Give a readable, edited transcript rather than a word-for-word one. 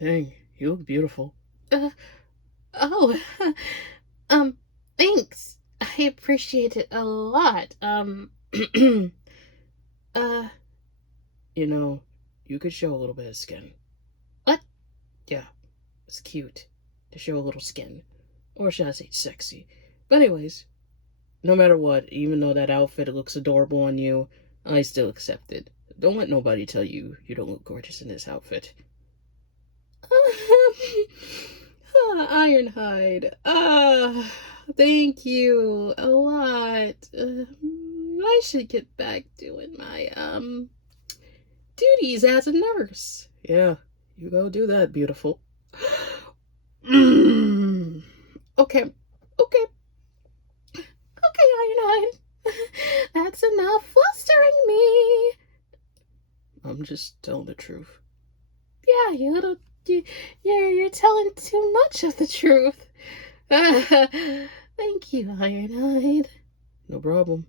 Dang, you look beautiful. Uh, oh, um, thanks. I appreciate it a lot. Uh, You know, you could show a little bit of skin. what? Yeah, it's cute to show a little skin. Or should I say sexy? But anyways, no matter what, even though that outfit looks adorable on you, I still accept it. Don't let nobody tell you you don't look gorgeous in this outfit. Ironhide. Thank you a lot. I should get back doing my, duties as a nurse. Yeah, you go do that, beautiful. Mm. Okay, okay, okay, Ironhide. That's enough flustering me. I'm just telling the truth. Yeah, you little, you're telling too much of the truth. Thank you, Ironhide. No problem.